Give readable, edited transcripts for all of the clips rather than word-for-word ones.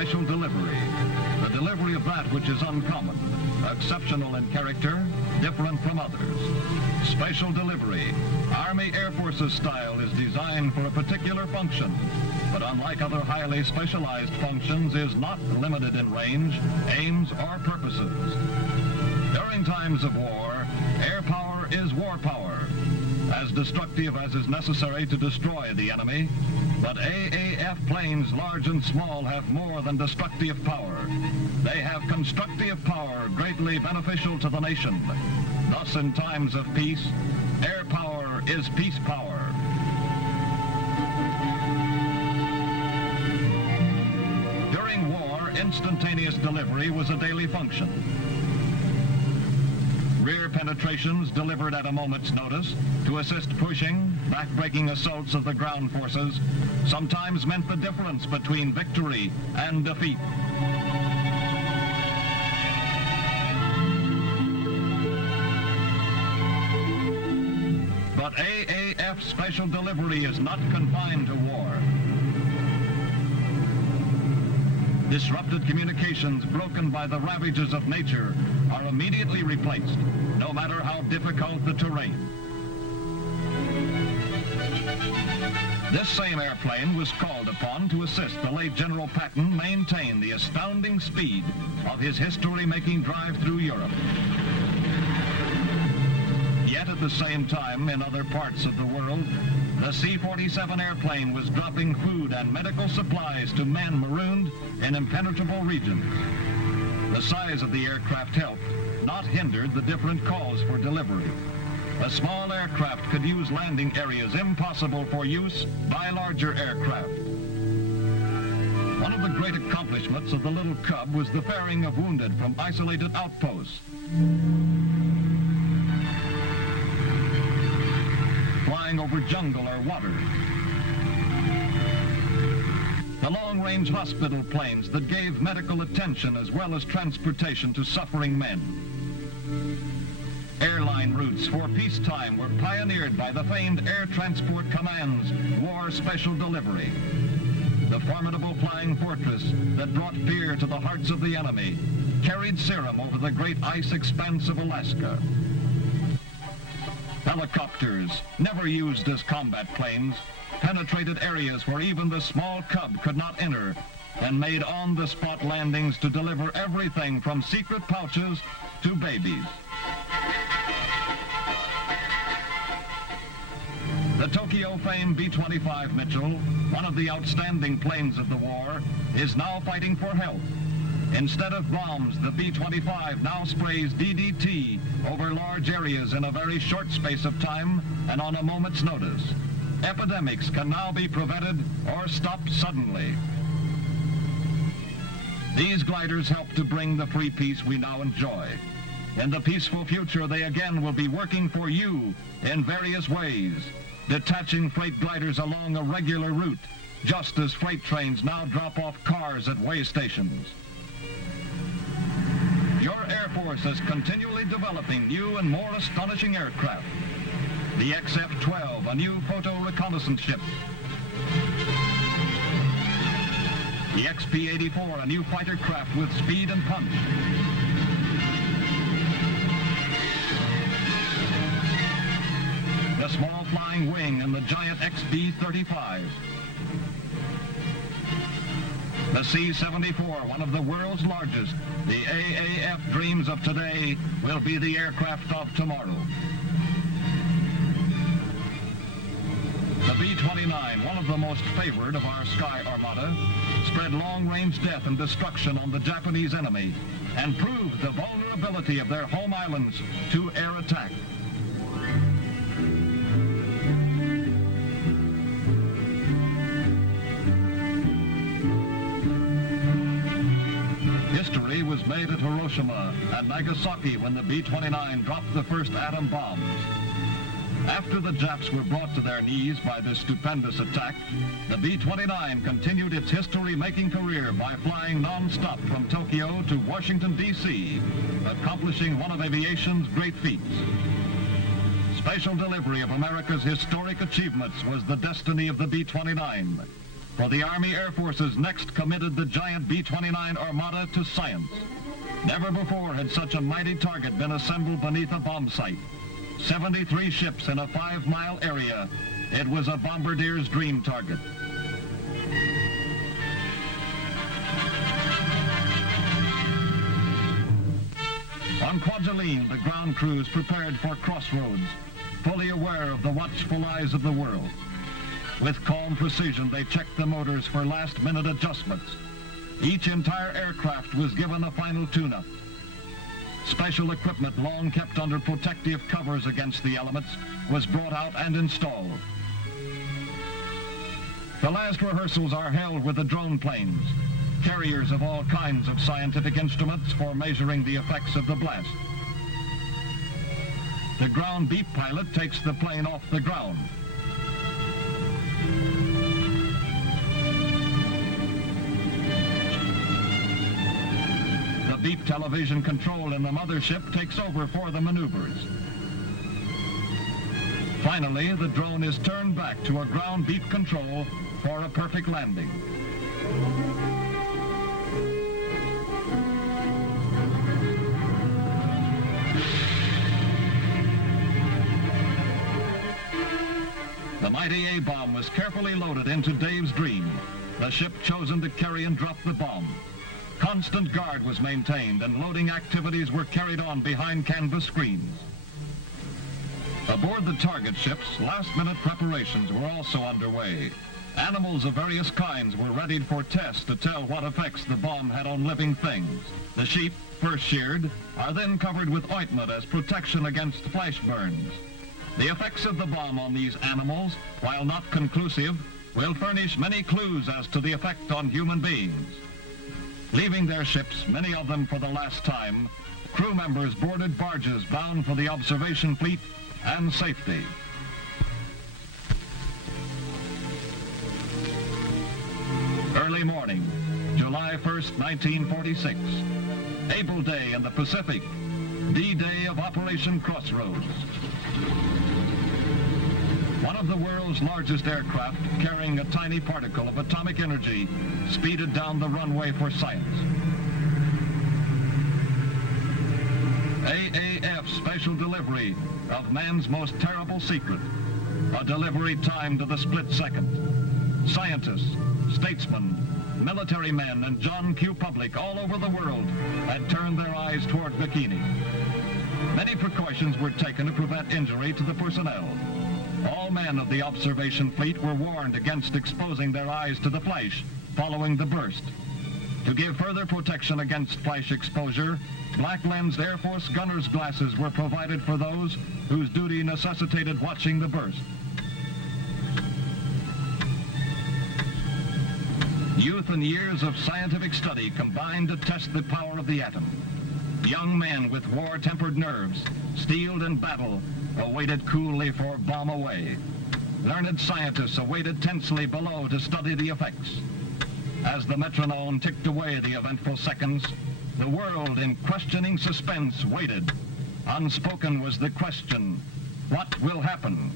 Special delivery. The delivery of that which is uncommon, exceptional in character, different from others. Special delivery. Army Air Forces style is designed for a particular function, but unlike other highly specialized functions, is not limited in range, aims, or purposes. During times of war, air power is war power, as destructive as is necessary to destroy the enemy, but AAF planes, large and small, have more than destructive power. They have constructive power greatly beneficial to the nation. Thus, in times of peace, air power is peace power. During war, instantaneous delivery was a daily function. Rear penetrations delivered at a moment's notice to assist pushing, back-breaking assaults of the ground forces sometimes meant the difference between victory and defeat. But AAF special delivery is not confined to war. Disrupted communications broken by the ravages of nature are immediately replaced, no matter how difficult the terrain. This same airplane was called upon to assist the late General Patton maintain the astounding speed of his history-making drive through Europe. Yet at the same time, in other parts of the world, the C-47 airplane was dropping food and medical supplies to men marooned in impenetrable regions. The size of the aircraft helped, not hindered, the different calls for delivery. A small aircraft could use landing areas impossible for use by larger aircraft. One of the great accomplishments of the little Cub was the ferrying of wounded from isolated outposts. Flying over jungle or water. The long-range hospital planes that gave medical attention as well as transportation to suffering men. Airline routes for peacetime were pioneered by the famed Air Transport Command's War Special Delivery. The formidable flying fortress that brought fear to the hearts of the enemy carried serum over the great ice expanse of Alaska. Helicopters, never used as combat planes, penetrated areas where even the small Cub could not enter and made on-the-spot landings to deliver everything from secret pouches to babies. The Tokyo-famed B-25 Mitchell, one of the outstanding planes of the war, is now fighting for health. Instead of bombs, the B-25 now sprays DDT over large areas in a very short space of time and on a moment's notice. Epidemics can now be prevented or stopped suddenly. These gliders help to bring the free peace we now enjoy. In the peaceful future, they again will be working for you in various ways, detaching freight gliders along a regular route, just as freight trains now drop off cars at way stations. Your Air Force is continually developing new and more astonishing aircraft. The XF-12, a new photo reconnaissance ship. The XP-84, a new fighter craft with speed and punch. The small flying wing and the giant XB-35. The C-74, one of the world's largest. The AAF dreams of today will be the aircraft of tomorrow. The B-29, one of the most favored of our Sky Armada, spread long-range death and destruction on the Japanese enemy and proved the vulnerability of their home islands to air attack. History was made at Hiroshima and Nagasaki when the B-29 dropped the first atom bombs. After the Japs were brought to their knees by this stupendous attack, the B-29 continued its history-making career by flying non-stop from Tokyo to Washington, D.C., accomplishing one of aviation's great feats. Special delivery of America's historic achievements was the destiny of the B-29. for the Army Air Forces next committed the giant B-29 Armada to science. Never before had such a mighty target been assembled beneath a bomb site. 73 ships in a 5-mile area. It was a bombardier's dream target. On Kwajalein, the ground crews prepared for crossroads, fully aware of the watchful eyes of the world. With calm precision, they checked the motors for last-minute adjustments. Each entire aircraft was given a final tune-up. Special equipment long kept under protective covers against the elements was brought out and installed. The last rehearsals are held with the drone planes, carriers of all kinds of scientific instruments for measuring the effects of the blast. The ground beep pilot takes the plane off the ground. The beep television control in the mothership takes over for the maneuvers. Finally, the drone is turned back to a ground beep control for a perfect landing. The mighty A-bomb was carefully loaded into Dave's Dream, the ship chosen to carry and drop the bomb. Constant guard was maintained and loading activities were carried on behind canvas screens. Aboard the target ships, last-minute preparations were also underway. Animals of various kinds were readied for tests to tell what effects the bomb had on living things. The sheep, first sheared, are then covered with ointment as protection against flesh burns. The effects of the bomb on these animals, while not conclusive, will furnish many clues as to the effect on human beings. Leaving their ships, many of them for the last time, crew members boarded barges bound for the observation fleet and safety. Early morning, July 1st, 1946. Able day in the Pacific, D-Day of Operation Crossroads. One of the world's largest aircraft, carrying a tiny particle of atomic energy, speeded down the runway for science. AAF special delivery of man's most terrible secret, a delivery timed to the split second. Scientists, statesmen, military men, and John Q. public all over the world had turned their eyes toward Bikini. Many precautions were taken to prevent injury to the personnel. All men of the observation fleet were warned against exposing their eyes to the flash following the burst. To give further protection against flash exposure, black-lensed Air Force gunner's glasses were provided for those whose duty necessitated watching the burst. Youth and years of scientific study combined to test the power of the atom. Young men with war-tempered nerves, steeled in battle, awaited coolly for bomb away. Learned scientists awaited tensely below to study the effects. As the metronome ticked away the eventful seconds, the world in questioning suspense waited. Unspoken was the question, what will happen?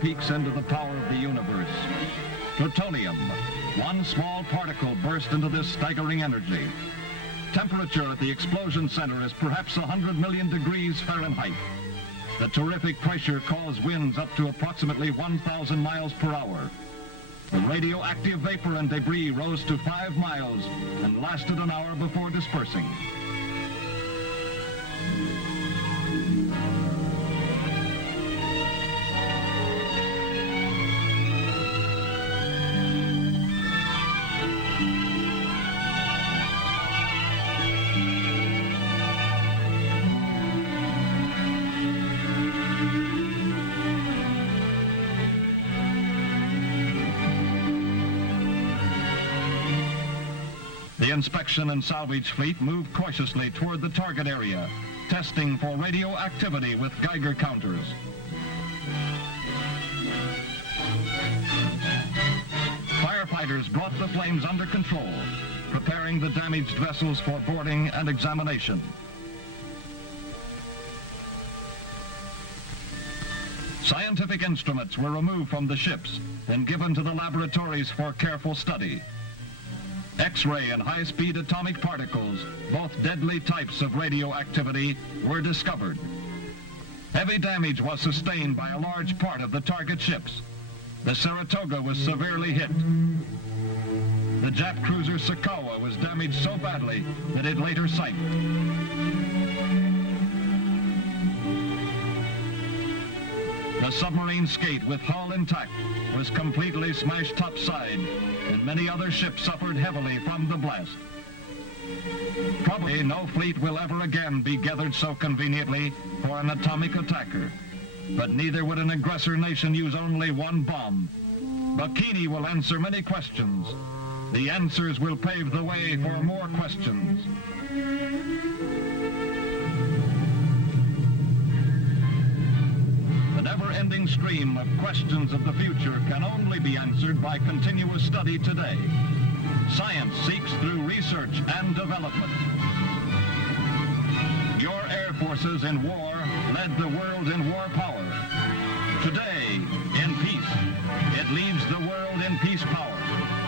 Peeks into the power of the universe. Plutonium, one small particle burst into this staggering energy. Temperature at the explosion center is perhaps 100 million degrees Fahrenheit. The terrific pressure caused winds up to approximately 1,000 miles per hour. The radioactive vapor and debris rose to 5 miles and lasted an hour before dispersing. The inspection and salvage fleet moved cautiously toward the target area, testing for radioactivity with Geiger counters. Firefighters brought the flames under control, preparing the damaged vessels for boarding and examination. Scientific instruments were removed from the ships and given to the laboratories for careful study. X-ray and high-speed atomic particles, both deadly types of radioactivity, were discovered. Heavy damage was sustained by a large part of the target ships. The Saratoga was severely hit. The Jap cruiser Sakawa was damaged so badly that it later sank. The submarine Skate, with hull intact, was completely smashed topside, and many other ships suffered heavily from the blast. Probably no fleet will ever again be gathered so conveniently for an atomic attacker, but neither would an aggressor nation use only one bomb. Bikini will answer many questions. The answers will pave the way for more questions. The never-ending stream of questions of the future can only be answered by continuous study today. Science seeks through research and development. Your air forces in war led the world in war power. Today, in peace, it leads the world in peace power.